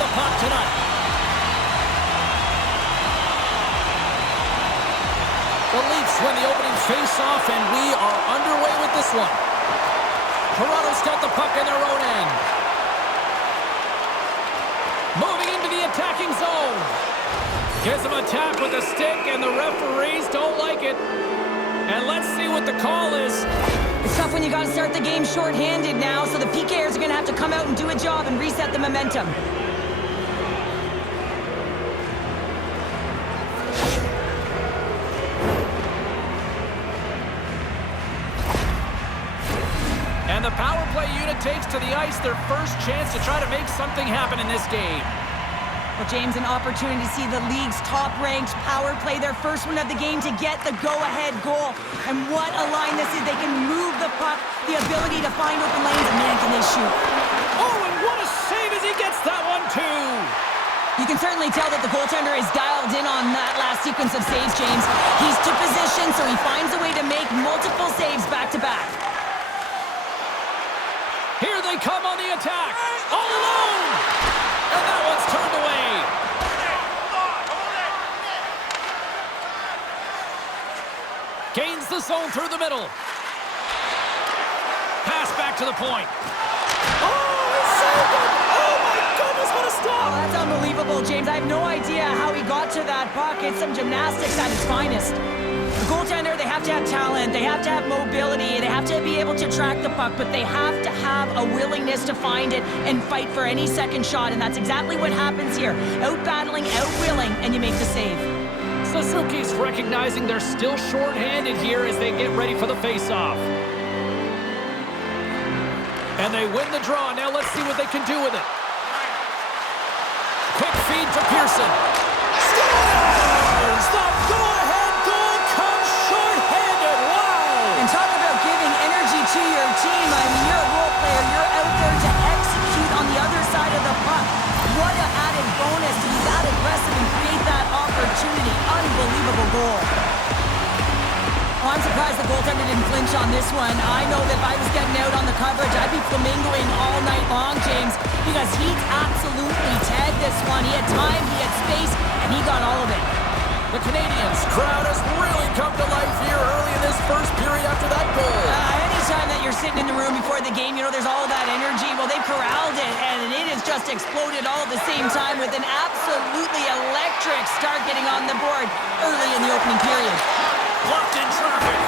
the puck tonight. The Leafs win the opening face-off, and we are underway with this one. Toronto's got the puck in their own end. Moving into the attacking zone. Gives them a tap with a stick, and the referees don't like it. And let's see what the call is. It's tough when you got to start the game short-handed now, so the PKers are going to have to come out and do a job and reset the momentum. And the power play unit takes to the ice their first chance to try to make something happen in this game. Well, James, an opportunity to see the league's top-ranked power play their first one of the game to get the go-ahead goal. And what a line this is. They can move the puck, the ability to find open lanes, and man, can they shoot. Oh, and what a save as he gets that one, too. You can certainly tell that the goaltender is dialed in on that last sequence of saves, James. He's to position, so he finds a way to make multiple saves back-to-back. Here they come on the attack. All alone. And that one's turned away. Gains the zone through the middle. Pass back to the point. Oh, he saved it! Oh, my goodness, what a stop! Oh, that's unbelievable, James. I have no idea how he got to that puck. It's some gymnastics at its finest. The goaltender, they have to have talent, they have to have mobility, they have to be able to track the puck, but they have to have a willingness to find it and fight for any second shot, and that's exactly what happens here. Out-battling, out-willing, and you make the save. Suzuki's recognizing they're still short-handed here as they get ready for the face-off. And they win the draw. Now let's see what they can do with it. Quick feed to Pearson. Scores! The go-ahead goal comes short-handed. Wow! And talk about giving energy to your team. I mean, you're a role player. You're out there to execute on the other side of the puck. What an added bonus to be that aggressive and create that opportunity. Unbelievable goal. Oh, I'm surprised the goaltender didn't flinch on this one. I know that if I was getting out on the coverage, I'd be flamingoing all night long, James, because he absolutely tagged this one. He had time, he had space, and he got all of it. The Canadiens crowd has really come to life here early in this first period after that goal. Anytime that you're sitting in the room before the game, you know, there's all that energy. Well, they've corralled it, and it has just exploded all at the same time with an absolutely electric start getting on the board early in the opening period. Blocked in traffic.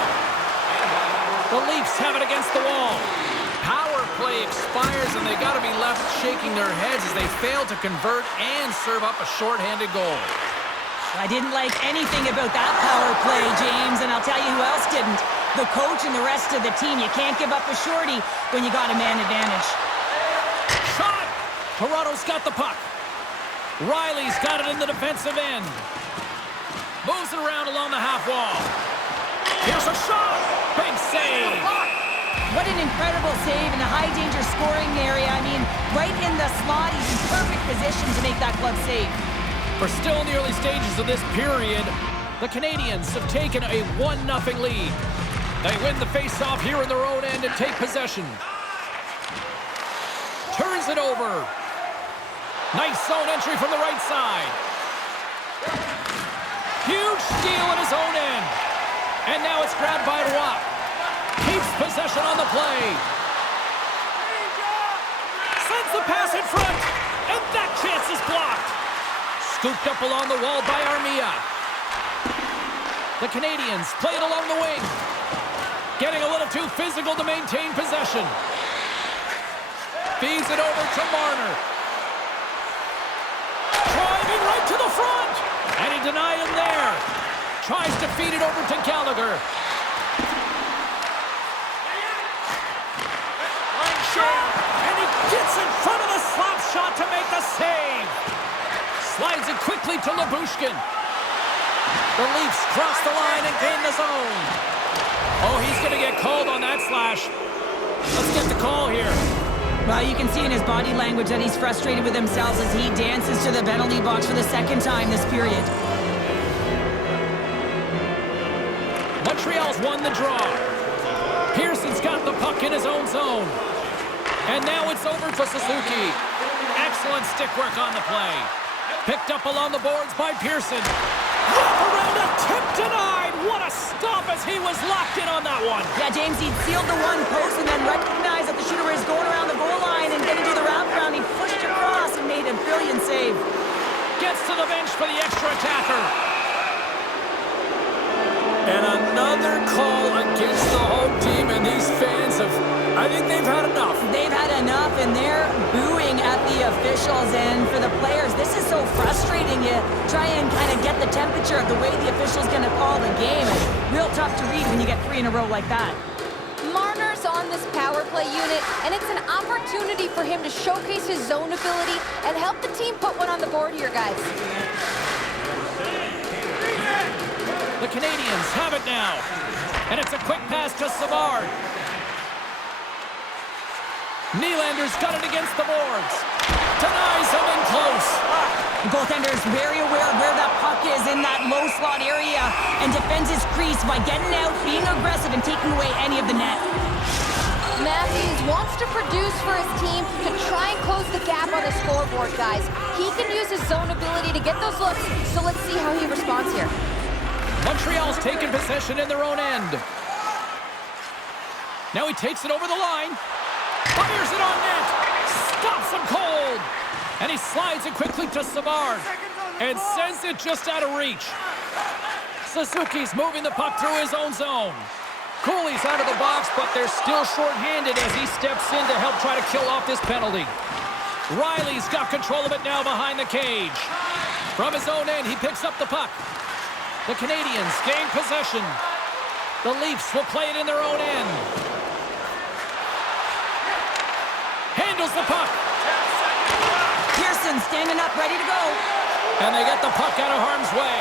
The Leafs have it against the wall. Power play expires, and they got to be left shaking their heads as they fail to convert and serve up a shorthanded goal. I didn't like anything about that power play, James, and I'll tell you who else didn't. The coach and the rest of the team. You can't give up a shorty when you got a man advantage. Shot! Toronto's got the puck. Riley's got it in the defensive end. Moves it around along the half wall. Here's a shot! Big save! What an incredible save in a high-danger scoring area. I mean, right in the slot, he's in perfect position to make that glove save. We're still in the early stages of this period. The Canadiens have taken a 1-0 lead. They win the face-off here in their own end and take possession. Turns it over. Nice zone entry from the right side. Huge steal in his own end. And now it's grabbed by Roy. Keeps possession on the play. Sends the pass in front. And that chance is blocked. Scooped up along the wall by Armia. The Canadiens play it along the wing. Getting a little too physical to maintain possession. Feeds it over to Marner. Driving right to the front. And he denied him there. Tries to feed it over to Gallagher. And he gets in front of the slap shot to make the save. Slides it quickly to Lyubushkin. The Leafs cross the line and gain the zone. Oh, he's going to get called on that slash. Let's get the call here. Well, you can see in his body language that he's frustrated with himself as he dances to the penalty box for the second time this period. Montreal's won the draw. Pearson's got the puck in his own zone. And now it's over to Suzuki. Excellent stick work on the play. Picked up along the boards by Pearson. Wrap around a tip denied. What a stop as he was locked in on that one. Yeah, James, he sealed the one post and then recognized that the shooter was going around the goal line and getting to the wraparound. He pushed across and made a brilliant save. Gets to the bench for the extra attacker. And another call against the home team, and these fans I think they've had enough. They've had enough, and they're booing at the officials. And for the players, this is so frustrating. You try and kind of get the temperature of the way the official's going to call the game. And real tough to read when you get 3 in a row like that. Marner's on this power play unit, and it's an opportunity for him to showcase his zone ability and help the team put one on the board here, guys. The Canadiens have it now. And it's a quick pass to Savard. Nylander's got it against the boards. Denies him in close. The goaltender is very aware of where that puck is in that low slot area and defends his crease by getting out, being aggressive, and taking away any of the net. Matthews wants to produce for his team to try and close the gap on the scoreboard, guys. He can use his zone ability to get those looks, so let's see how he responds here. Montreal's taken possession in their own end. Now he takes it over the line. Fires it on net. Stops him cold. And he slides it quickly to Savard. And sends it just out of reach. Suzuki's moving the puck through his own zone. Cooley's out of the box, but they're still short-handed as he steps in to help try to kill off this penalty. Riley's got control of it now behind the cage. From his own end, he picks up the puck. The Canadiens gain possession. The Leafs will play it in their own end. Handles the puck. Pearson standing up, ready to go. And they get the puck out of harm's way.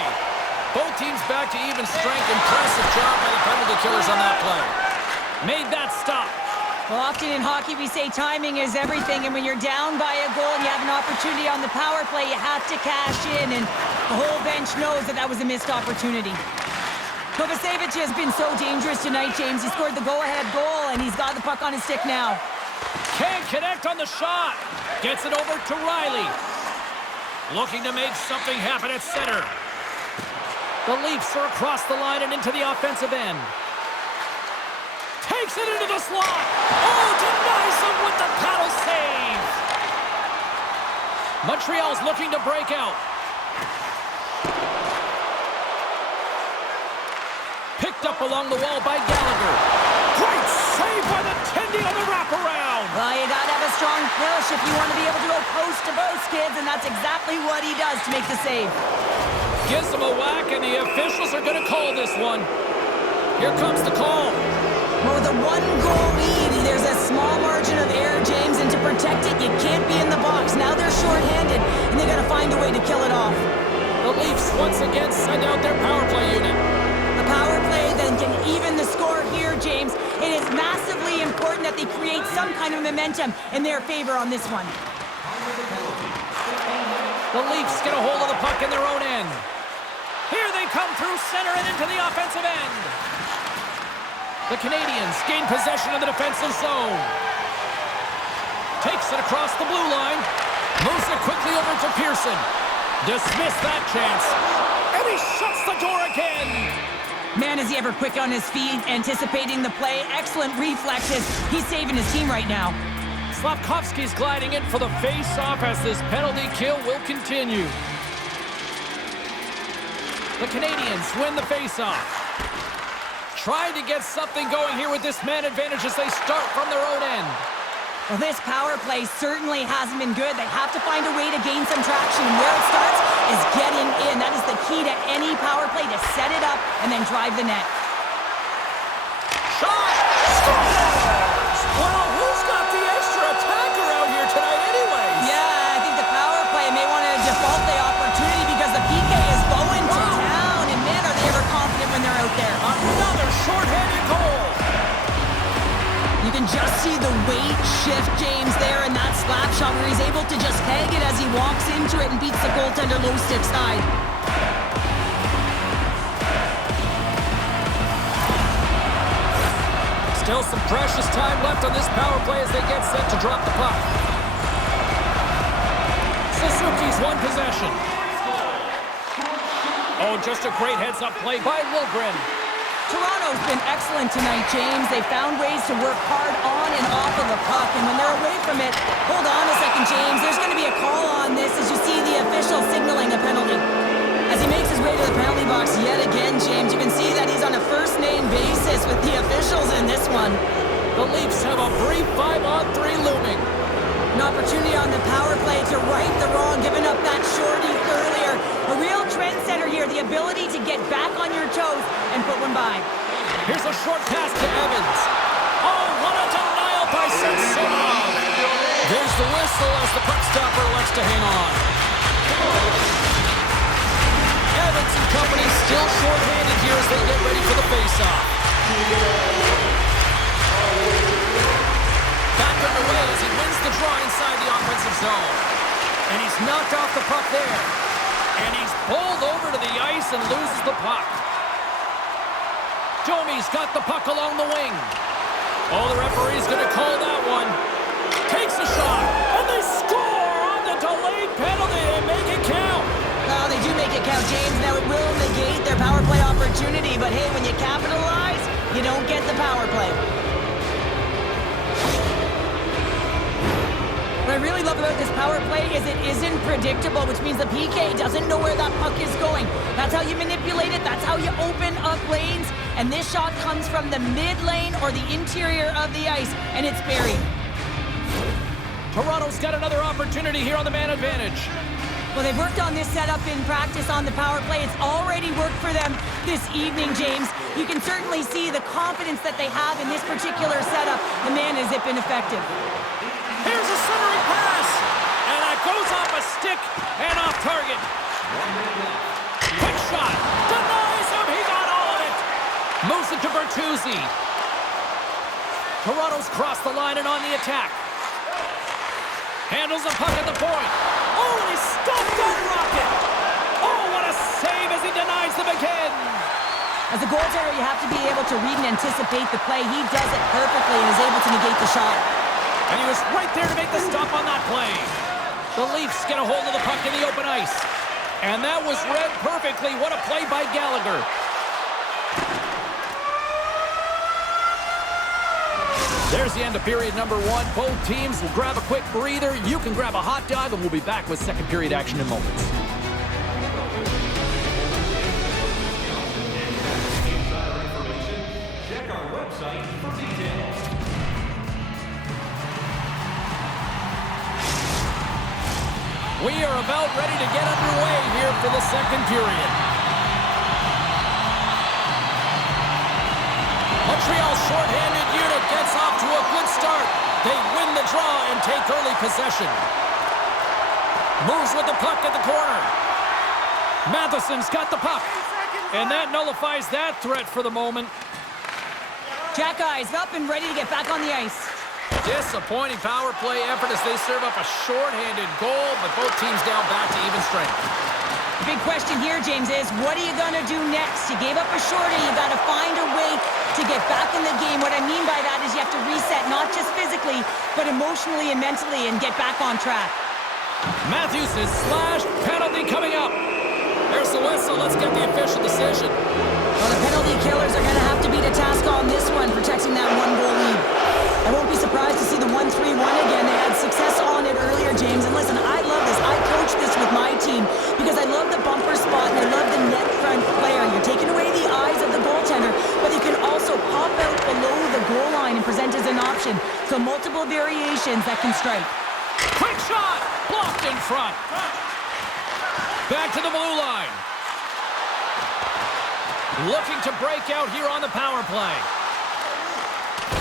Both teams back to even strength. Impressive job by the penalty killers on that play. Made that stop. Well, often in hockey, we say timing is everything, and when you're down by a goal and you have an opportunity on the power play, you have to cash in, and the whole bench knows that that was a missed opportunity. Kovacevic has been so dangerous tonight, James. He scored the go-ahead goal, and he's got the puck on his stick now. Can't connect on the shot. Gets it over to Riley. Looking to make something happen at center. The Leafs are across the line and into the offensive end. Takes it into the slot. Oh, denies him with the paddle save. Montreal's looking to break out. Picked up along the wall by Gallagher. Great save by the Tendy on the wraparound. Well, you gotta have a strong push if you want to be able to go coast to coast, kids, and that's exactly what he does to make the save. Gives him a whack, and the officials are going to call this one. Here comes the call. Well, with a 1-goal lead, there's a small margin of error, James, and to protect it, you can't be in the box. Now they're shorthanded, and they gotta find a way to kill it off. The Leafs once again send out their power play unit. A power play then can even the score here, James. It is massively important that they create some kind of momentum in their favor on this one. The Leafs get a hold of the puck in their own end. Here they come through center and into the offensive end. The Canadiens gain possession of the defensive zone. Takes it across the blue line. Moves it quickly over to Pearson. Dismiss that chance. And he shuts the door again. Man, is he ever quick on his feet, anticipating the play. Excellent reflexes. He's saving his team right now. Slafkovsky's gliding in for the face-off as this penalty kill will continue. The Canadiens win the face-off. Trying to get something going here with this man advantage as they start from their own end. Well, this power play certainly hasn't been good. They have to find a way to gain some traction. And where it starts is getting in. That is the key to any power play, to set it up and then drive the net. Shot! Scores! Well, who's got the extra attacker out here tonight anyways? Yeah, I think the power play may want to default the opportunity because the PK is going to town. And man, are they ever confident when they're out there. Another shorthanded goal. You can just see the weight shift, James, there in that slap shot where he's able to just peg it as he walks into it and beats the goaltender low stick side. Still some precious time left on this power play as they get set to drop the puck. possession. Oh, just a great heads-up play by Wilgren. Toronto's been excellent tonight, James. They found ways to work hard on and off of the puck, and when they're away from it, hold on a second, James. There's going to be a call on this as you see the official signaling a penalty. As he makes his way to the penalty box yet again, James, you can see that he's on a first-name basis with the officials in this one. The Leafs have a brief 5-on-3 looming. An opportunity on the power play to right the wrong, giving up that shorty earlier. A real trendsetter here, the ability to get back on your toes and put one by. Here's a short pass to Evans. Oh, what a denial by Samsonov. There's the whistle as the puck stopper elects to hang on. Evans and company still short-handed here as they get ready for the face-off. Back underway as he wins the draw inside the offensive zone. And he's knocked off the puck there. And he's pulled over to the ice and loses the puck. Domi's got the puck along the wing. Oh, the referee's going to call that one. Takes a shot, and they score on the delayed penalty. They make it count. Oh, they do make it count, James. Now it will negate their power play opportunity, but hey, when you capitalize, you don't get the power play. What I really love about this power play is it isn't predictable, which means the PK doesn't know where that puck is going. That's how you manipulate it. That's how you open up lanes. And this shot comes from the mid lane or the interior of the ice, and it's buried. Toronto's got another opportunity here on the man advantage. Well, they've worked on this setup in practice on the power play. It's already worked for them this evening, James. You can certainly see the confidence that they have in this particular setup. The man has been effective. Here's a centering pass, and that goes off a stick and off target. Quick shot, denies him, he got all of it. Moves it to Bertuzzi. Toronto's crossed the line and on the attack. Handles the puck at the point. Oh, and he stopped that rocket. Oh, what a save as he denies them again. As a goaltender, you have to be able to read and anticipate the play. He does it perfectly and is able to negate the shot. And he was right there to make the stop on that play. The Leafs get a hold of the puck in the open ice. And that was read perfectly. What a play by Gallagher. There's the end of period number one. Both teams will grab a quick breather. You can grab a hot dog, and we'll be back with second period action in moments. Check our website for details. We are about ready to get underway here for the second period. Montreal's shorthanded unit gets off to a good start. They win the draw and take early possession. Moves with the puck at the corner. Matheson's got the puck. And that nullifies that threat for the moment. Jack Eyes up and ready to get back on the ice. Disappointing power play effort as they serve up a shorthanded goal, but both teams down back to even strength. The big question here, James, is what are you going to do next? You gave up a shorty. You got to find a way to get back in the game. What I mean by that is you have to reset, not just physically, but emotionally and mentally, and get back on track. Matthews is slashed. Penalty coming up. There's the whistle. Let's get the official decision. Well, the penalty killers are going to have to beat a task on this one, protecting that one-goal lead. I won't be surprised to see the 1-3-1 again. They had success on it earlier, James. And listen, I love this. I coach this with my team because I love the bumper spot and I love the net front player. You're taking away the eyes of the goaltender, but you can also pop out below the goal line and present as an option. So multiple variations that can strike. Quick shot! Blocked in front. Back to the blue line. Looking to break out here on the power play.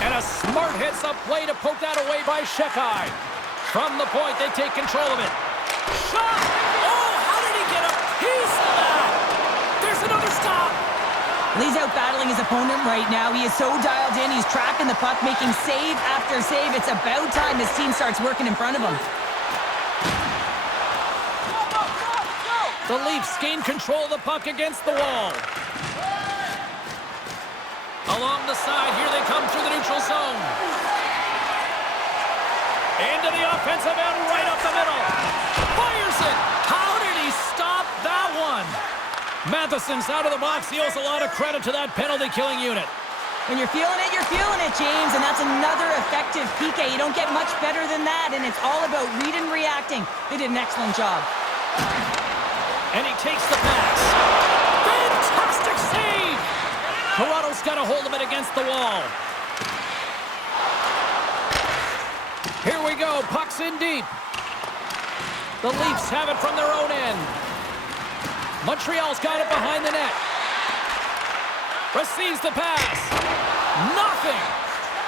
And a smart heads-up play to poke that away by Shekai. From the point, they take control of it. Shot! Oh, how did he get a piece of that? There's another stop. He's out battling his opponent right now. He is so dialed in. He's tracking the puck, making save after save. It's about time his team starts working in front of him. The Leafs gain control of the puck against the wall. Along the side, here they come through the neutral zone. Into the offensive end, right up the middle. Fires it. How Matheson's out of the box. He owes a lot of credit to that penalty-killing unit. When you're feeling it, James, and that's another effective PK. You don't get much better than that, and it's all about reading and reacting. They did an excellent job. And he takes the pass. Fantastic save! Toronto's got a hold of it against the wall. Here we go, puck's in deep. The Leafs have it from their own end. Montreal's got it behind the net. Receives the pass. Nothing!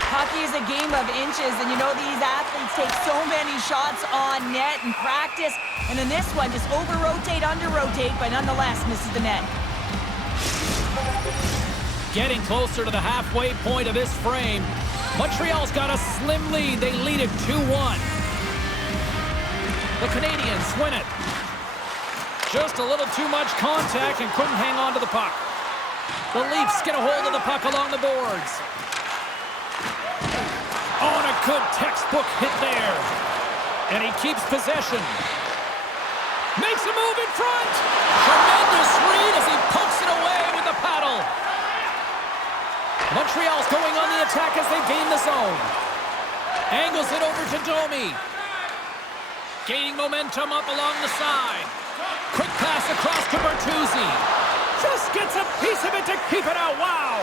Hockey is a game of inches, and you know these athletes take so many shots on net in practice, and in this one, just over-rotate, under-rotate, but nonetheless misses the net. Getting closer to the halfway point of this frame. Montreal's got a slim lead. They lead it 2-1. The Canadiens win it. Just a little too much contact and couldn't hang on to the puck. The Leafs get a hold of the puck along the boards. Oh, and a good textbook hit there. And he keeps possession. Makes a move in front. Tremendous read as he pokes it away with the paddle. Montreal's going on the attack as they gain the zone. Angles it over to Domi. Gaining momentum up along the side. Quick pass across to Bertuzzi. Just gets a piece of it to keep it out. Wow.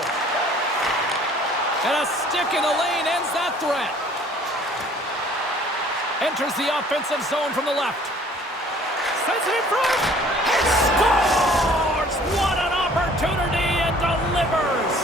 And a stick in the lane ends that threat. Enters the offensive zone from the left. Sends it in front. And scores! What an opportunity, and delivers.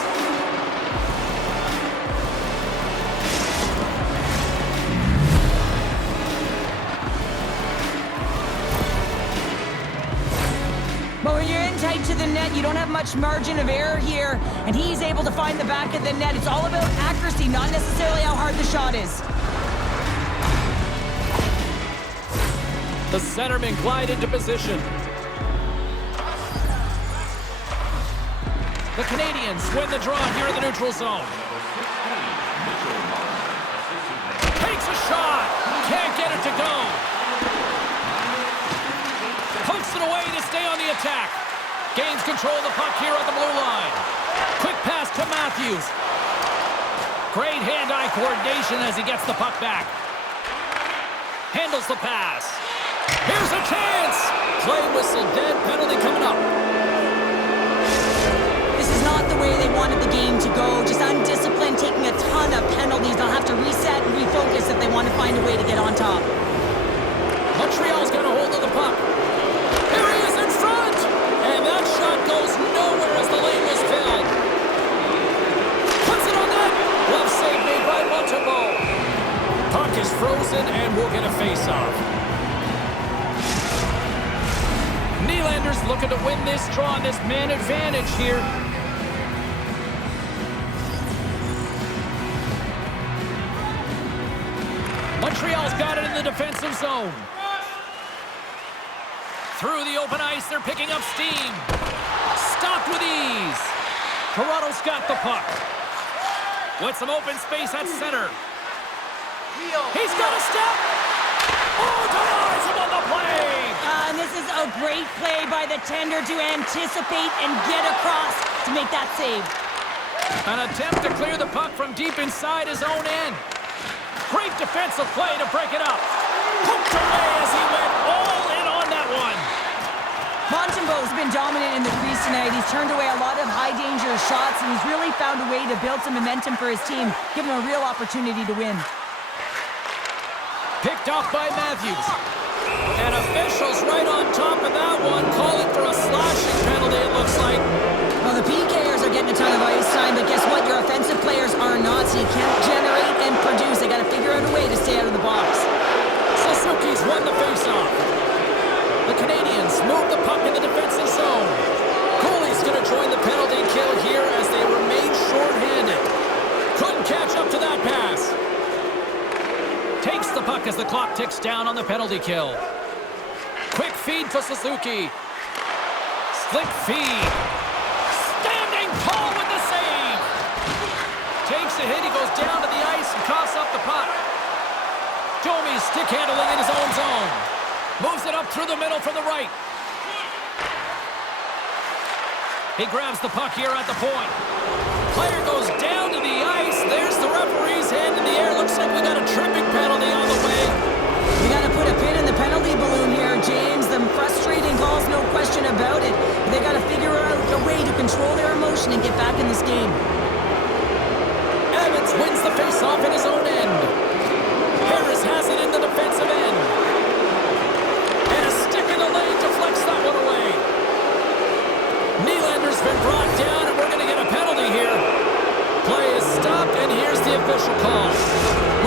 But when you're in tight to the net, you don't have much margin of error here, and he's able to find the back of the net. It's all about accuracy, not necessarily how hard the shot is. The centermen glide into position. The Canadiens win the draw here in the neutral zone. Takes a shot. Can't get it to go. Pokes it away to stay on the attack. Gains control of the puck here on the blue line. Quick pass to Matthews. Great hand-eye coordination as he gets the puck back. Handles the pass. Here's a chance. Play whistle dead. Penalty coming up. This is not the way they wanted the game to go. Just undisciplined, taking a ton of penalties. They'll have to reset and refocus if they want to find a way to get on top. Montreal's got a hold of the puck. Here he is in front! And that shot goes nowhere as the lane was filled. Puts it on net! Glove save made by Montreal. Puck is frozen and we'll get a face-off. Nylander's looking to win this draw, this man advantage here. Montreal's got it in the defensive zone. Through the open ice, they're picking up steam. Stopped with ease. Toronto's got the puck. With some open space at center. He's got a step. Oh, denies him on the play. And this is a great play by the tender to anticipate and get across to make that save. An attempt to clear the puck from deep inside his own end. Great defensive play to break it up. Poked away as he went all in on that one. Montembeau's been dominant in the crease tonight. He's turned away a lot of high-danger shots, and he's really found a way to build some momentum for his team, give him a real opportunity to win. Picked off by Matthews. And officials right on top of that one, calling for a slashing penalty, it looks like. Well, the PKers are getting a ton of ice time, but guess what? Your offensive players are not, so you can't generate and produce. They got to figure out a way to stay out of the box. Suzuki's won the faceoff. The Canadiens move the puck in the defensive zone. Cooley's going to join the penalty kill here as they remain short-handed. Couldn't catch up to that pass. Takes the puck as the clock ticks down on the penalty kill. Quick feed to Suzuki. Slick feed. Standing tall with the save. Takes a hit. He goes down to the ice and coughs up the puck. Domi stick handling in his own zone. Moves it up through the middle from the right. He grabs the puck here at the point. Player goes down to the ice. There's the referee's hand in the air. Looks like we got a tripping penalty on the way. We got to put a pin in the penalty balloon here, James. Them frustrating calls, no question about it. They got to figure out a way to control their emotion and get back in this game. Evans wins the face-off in his own end. Harris has it in the defensive end. And a stick in the lane deflects that one away. Nylander's been brought down, and we're going to get a penalty here. Play is stopped, and here's the official call.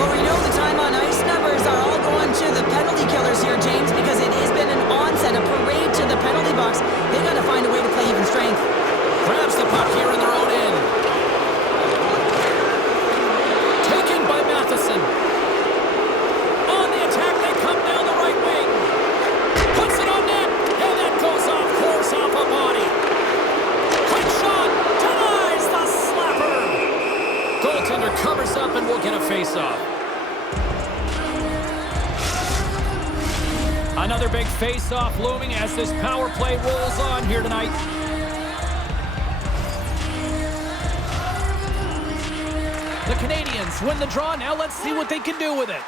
Well, we know the time on ice numbers are all going to the penalty killers here, James, because it has been an onset, a parade to the penalty box. They got to find a way to play even strength. Grabs the puck here in their own end. Taken by Matheson. On the attack, they come down the right wing. Puts it on net, and that goes off course off a body. Quick shot, denies the slapper. Goaltender covers up, and we'll get a face-off. Another big face-off looming as this power play rolls on here tonight. The Canadiens win the draw. Now let's see what they can do with it.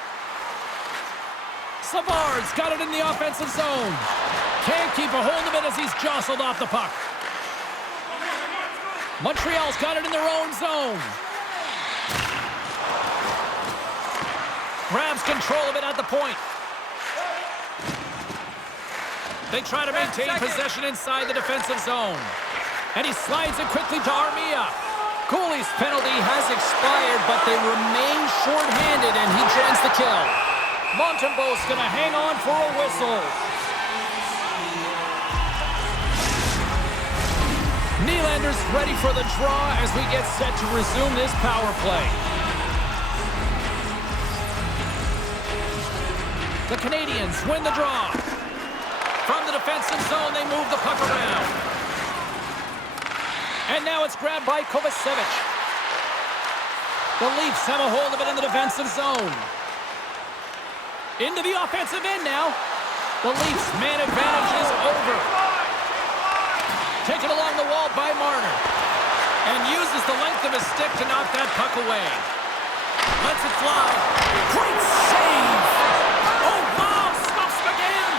Savard's got it in the offensive zone. Can't keep a hold of it as he's jostled off the puck. Montreal's got it in their own zone. Grabs control of it at the point. They try to maintain possession inside the defensive zone. And he slides it quickly to Armia. Cooley's penalty has expired, but they remain short-handed, and he joins the kill. Montembeau's going to hang on for a whistle. Nylander's ready for the draw as we get set to resume this power play. The Canadiens win the draw. From the defensive zone, they move the puck around. And now it's grabbed by Kovacevic. The Leafs have a hold of it in the defensive zone. Into the offensive end now. The Leafs' man advantage is over. Taken along the wall by Marner. And uses the length of his stick to knock that puck away. Lets it fly. Great save! Oh, wow! Stops him again!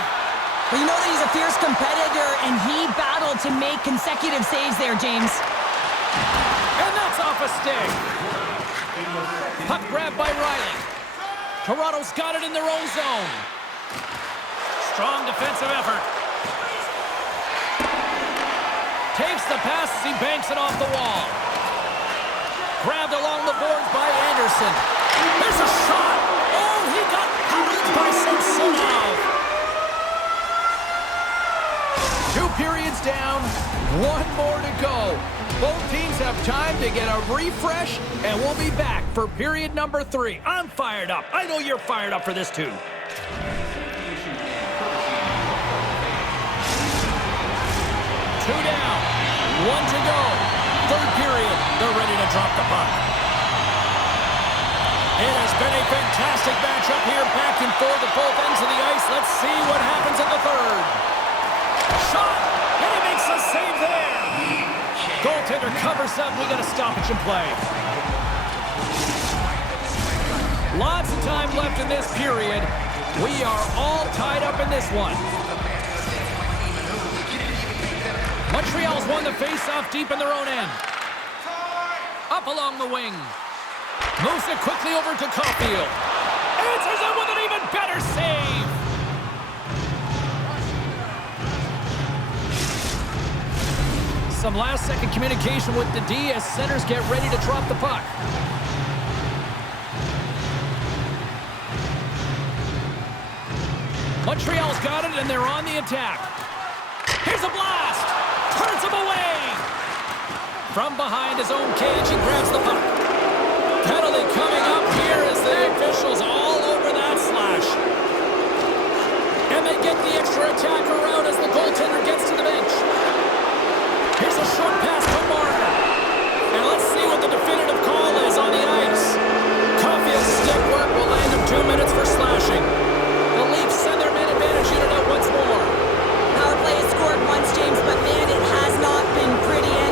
Well, you know that he's a fierce competitor, and he battled to make consecutive saves there, James. And that's off a stick. Puck grabbed by Riley. Toronto's got it in their own zone. Strong defensive effort. Takes the pass as he banks it off the wall. Grabbed along the boards by Anderson. There's a shot. Oh, he got pounded by Samsonov. 2 periods down, 1 more to go. Both teams have time to get a refresh, and we'll be back for period number 3. I'm fired up. I know you're fired up for this too. 2 down, 1 to go. 3rd period, they're ready to drop the puck. It has been a fantastic matchup here, back and forth at both ends of the ice. Let's see what happens in the 3rd. Shot, and he makes a save there. Goaltender covers up. We got a stoppage in play. Lots of time left in this period. We are all tied up in this one. Montreal's won the face-off deep in their own end. Up along the wing. Moves it quickly over to Caulfield. Answers it with an even better save. Some last-second communication with the D as centers get ready to drop the puck. Montreal's got it, and they're on the attack. Here's a blast! Turns him away! From behind his own cage, he grabs the puck. Penalty coming up here as the officials all over that slash. And they get the extra attacker out as the goaltender gets to the bench. Here's a short pass from Marner. And let's see what the definitive call is on the ice. Caulfield's stick work will land him 2 minutes for slashing. The Leafs send their man advantage unit out once more. Power play has scored once, James, but man, it has not been pretty.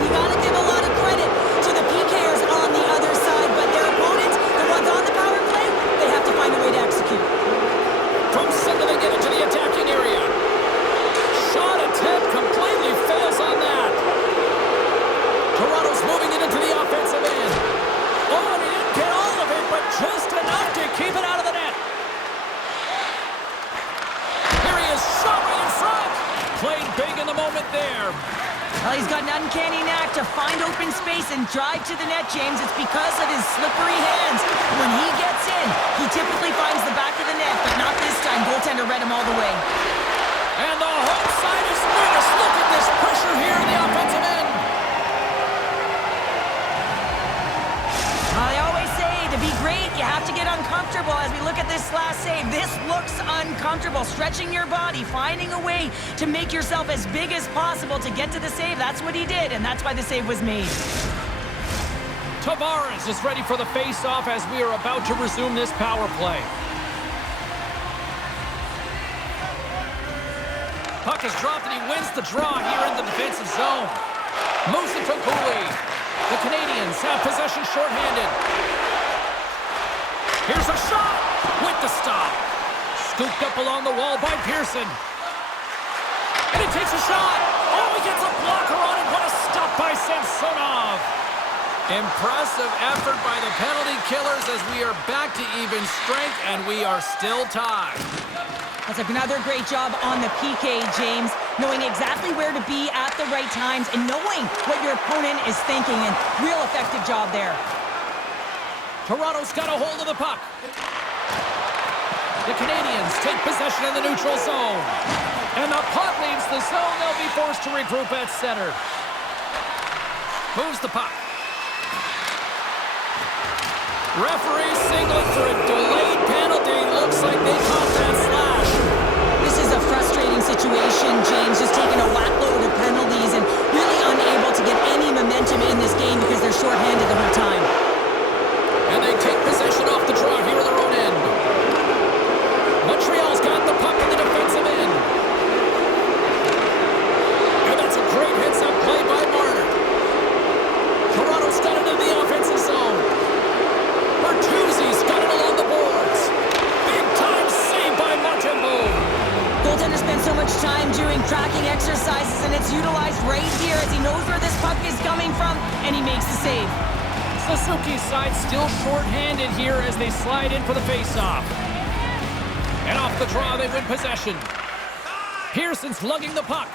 defensive end. Oh, and he didn't get all of it, but just enough to keep it out of the net. Here he is, shot right in front. Played big in the moment there. Well, he's got an uncanny knack to find open space and drive to the net, James. It's because of his slippery hands. When he gets in, he typically finds the back of the net, but not this time. Goaltender read him all the way. And the home side is nervous. Look at this pressure here in the offensive end. I always say, to be great, you have to get uncomfortable. As we look at this last save, this looks uncomfortable. Stretching your body, finding a way to make yourself as big as possible to get to the save. That's what he did, and that's why the save was made. Tavares is ready for the face-off as we are about to resume this power play. Puck is dropped and he wins the draw here in the defensive zone. Moves it to Cooley. The Canadiens have possession shorthanded. Here's a shot with the stop. Scooped up along the wall by Pearson. And he takes a shot. Oh, he gets a blocker on it. What a stop by Samsonov. Impressive effort by the penalty killers as we are back to even strength and we are still tied. That's another great job on the PK, James. Knowing exactly where to be at the right times and knowing what your opponent is thinking, and real effective job there. Toronto's got a hold of the puck. The Canadiens take possession in the neutral zone. And the puck leaves the zone. They'll be forced to regroup at center. Moves the puck. Referee signaling for a delayed penalty. Looks like they caught that slash. This is a frustrating situation, James. Just taking a whack load of penalties and really unable to get any momentum in this game because they're shorthanded the whole time. And they take possession off the draw here at their own end. Montreal's got the puck in the defensive end. And that's a great heads-up play by Marner. Toronto's got it in the offensive zone. Bertuzzi's got it along the boards. Big-time save by Montembeau. Goaltender spends so much time doing tracking exercises, and it's utilized right here as he knows where this puck is coming from, and he makes the save. Suzuki's side still short-handed here as they slide in for the face-off. And off the draw, they win possession. Pearson's lugging the puck.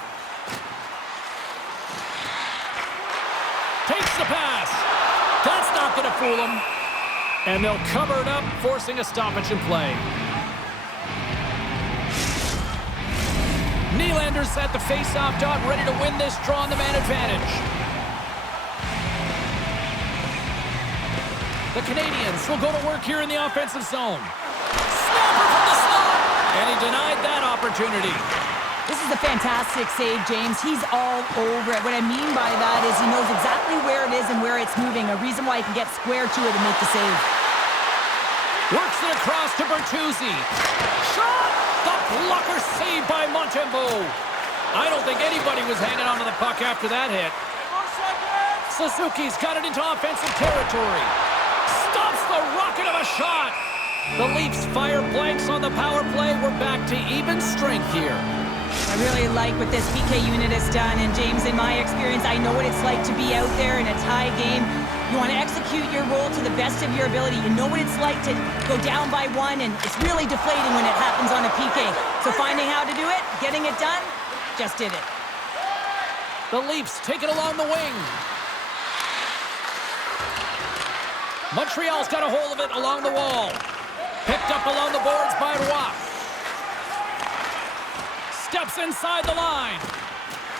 Takes the pass. That's not going to fool him. And they'll cover it up, forcing a stoppage in play. Nylander's at the face-off dot, ready to win this draw on the man advantage. The Canadiens will go to work here in the offensive zone. Snapper from the slot! And he denied that opportunity. This is a fantastic save, James. He's all over it. What I mean by that is he knows exactly where it is and where it's moving. A reason why he can get square to it and make the save. Works it across to Bertuzzi. Shot! The blocker saved by Montembeau. I don't think anybody was hanging on to the puck after that hit. Suzuki's got it into offensive territory. Stops the rocket of a shot. The Leafs fire blanks on the power play. We're back to even strength here. I really like what this PK unit has done. And James, in my experience, I know what it's like to be out there in a tie game. You want to execute your role to the best of your ability. You know what it's like to go down by one, and it's really deflating when it happens on a PK. So finding how to do it, getting it done, just did it. The Leafs take it along the wing. Montreal's got a hold of it along the wall. Picked up along the boards by Roy. Steps inside the line.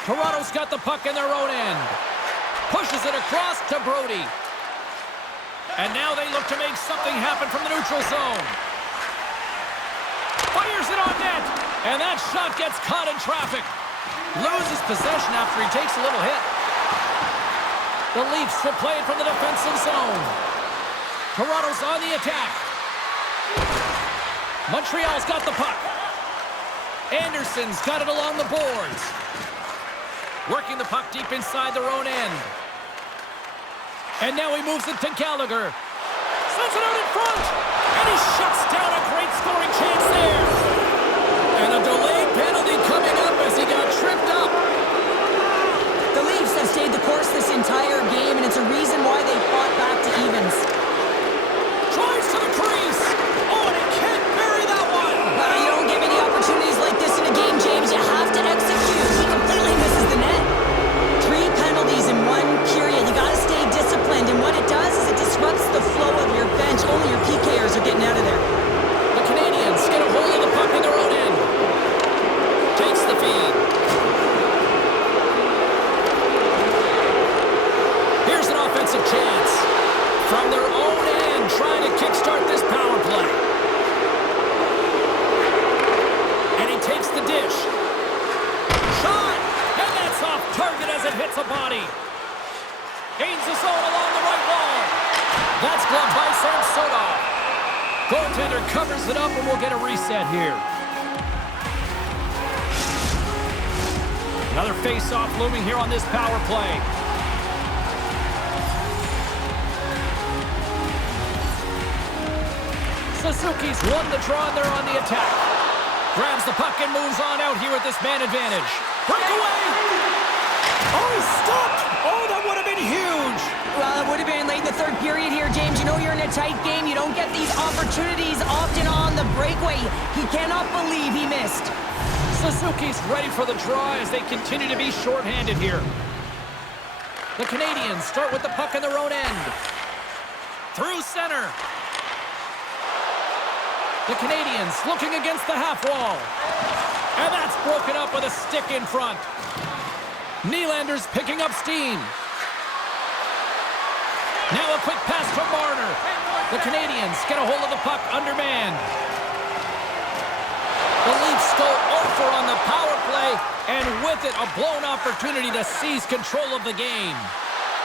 Toronto's got the puck in their own end. Pushes it across to Brody. And now they look to make something happen from the neutral zone. Fires it on net. And that shot gets caught in traffic. Loses possession after he takes a little hit. The Leafs will play it from the defensive zone. Toronto's on the attack. Montreal's got the puck. Anderson's got it along the boards. Working the puck deep inside their own end. And now he moves it to Gallagher. Sends it out in front. And he shuts down a great scoring chance there. And a delayed penalty coming up as he got tripped up. The Leafs have stayed the course this entire game, and it's a reason why they From their own end, trying to kickstart this power play. And he takes the dish. Shot! And that's off target as it hits a body. Gains the zone along the right wall. That's gloved by Samsonov. Goaltender covers it up and we'll get a reset here. Another face-off looming here on this power play. Suzuki's won the draw and they're on the attack. Grabs the puck and moves on out here with this man advantage. Breakaway! Oh, he stopped! Oh, that would have been huge! Well, it would have been late in the third period here, James. You know you're in a tight game. You don't get these opportunities often on the breakaway. He cannot believe he missed. Suzuki's ready for the draw as they continue to be shorthanded here. The Canadiens start with the puck in their own end. Through center. The Canadiens looking against the half wall. And that's broken up with a stick in front. Nylander's picking up steam. Now a quick pass to Marner. The Canadiens get a hold of the puck undermanned. The Leafs go over on the power play, and with it, a blown opportunity to seize control of the game.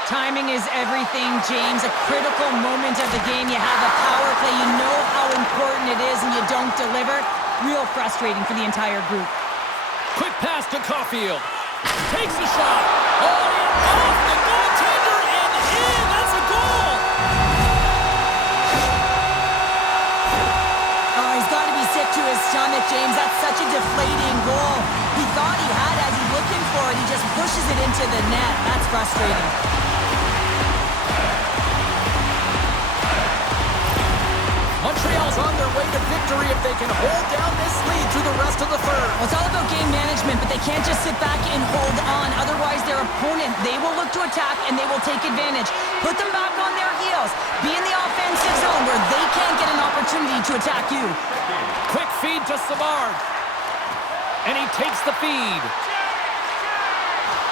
Timing is everything, James. A critical moment of the game. You have a power play. You know how important it is, and you don't deliver. Real frustrating for the entire group. Quick pass to Caulfield. Takes a shot. Oh, off the goaltender and in. That's a goal. Oh, he's got to be sick to his stomach, James. That's such a deflating goal. He thought he had as he's looking for it. He just pushes it into the net. That's frustrating. Montreal's on their way to victory if they can hold down this lead through the rest of the third. Well, it's all about game management, but they can't just sit back and hold on. Otherwise, their opponent, they will look to attack and they will take advantage. Put them back on their heels. Be in the offensive zone where they can't get an opportunity to attack you. Quick feed to Savard. And he takes the feed.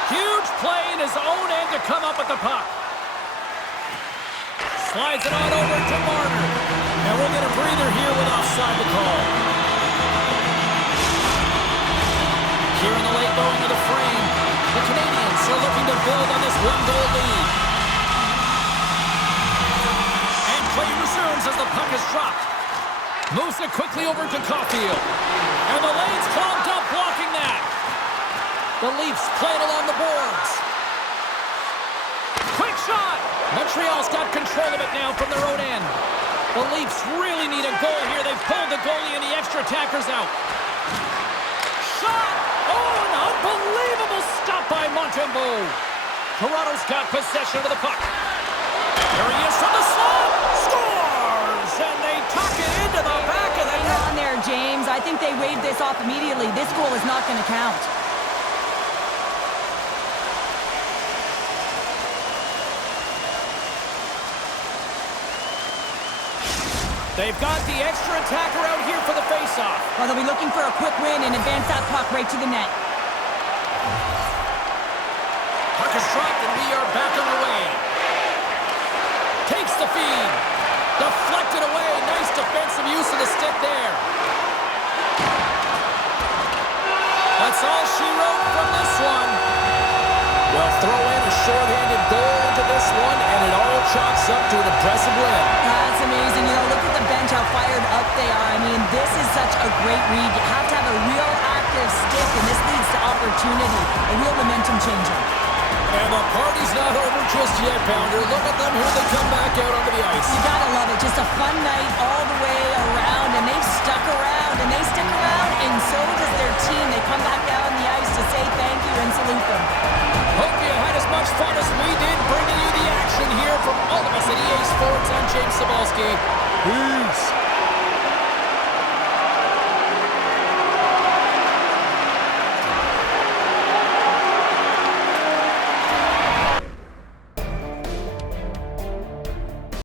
Huge play in his own end to come up with the puck. Slides it on over to Marner. And we'll get a breather here with offside the call. Here in the late going of the frame, the Canadiens are looking to build on this one-goal lead. And play resumes as the puck is dropped. Moves it quickly over to Caulfield. And the lane's clogged up, blocking that. The Leafs play it along the boards. Quick shot! Montreal's got control of it now from their own end. The Leafs really need a goal here. They've pulled the goalie and the extra attackers out. Shot! Oh, an unbelievable stop by Montembeault. Toronto's got possession of the puck. There he is from the slot. Scores! And they tuck it into the back of the Hang net. on there, James. I think they waved this off immediately. This goal is not going to count. They've got the extra attacker out here for the faceoff. Well, they'll be looking for a quick win and advance that puck right to the net. Puck is dropped and we are back underway. Takes the feed. Deflected away. Nice defensive use of the stick there. That's all she wrote from this one. Well, throw in a short-handed goal into this one, and it all chalks up to an impressive win. That's amazing. You know, look at the bench, how fired up they are. I mean, this is such a great read. You have to have a real active stick, and this leads to opportunity, a real momentum changer. And the party's not over just yet, Pounder. Look at them. Here they come back out onto the ice. You gotta love it. Just a fun night all the way around, and they've stuck around, and they stick around, and so does their team. They come back out on the ice to say thank you and salute them. Hope you had as much fun as we did bringing you the action here from all of us at EA Sports. I'm James Cebulski. Peace.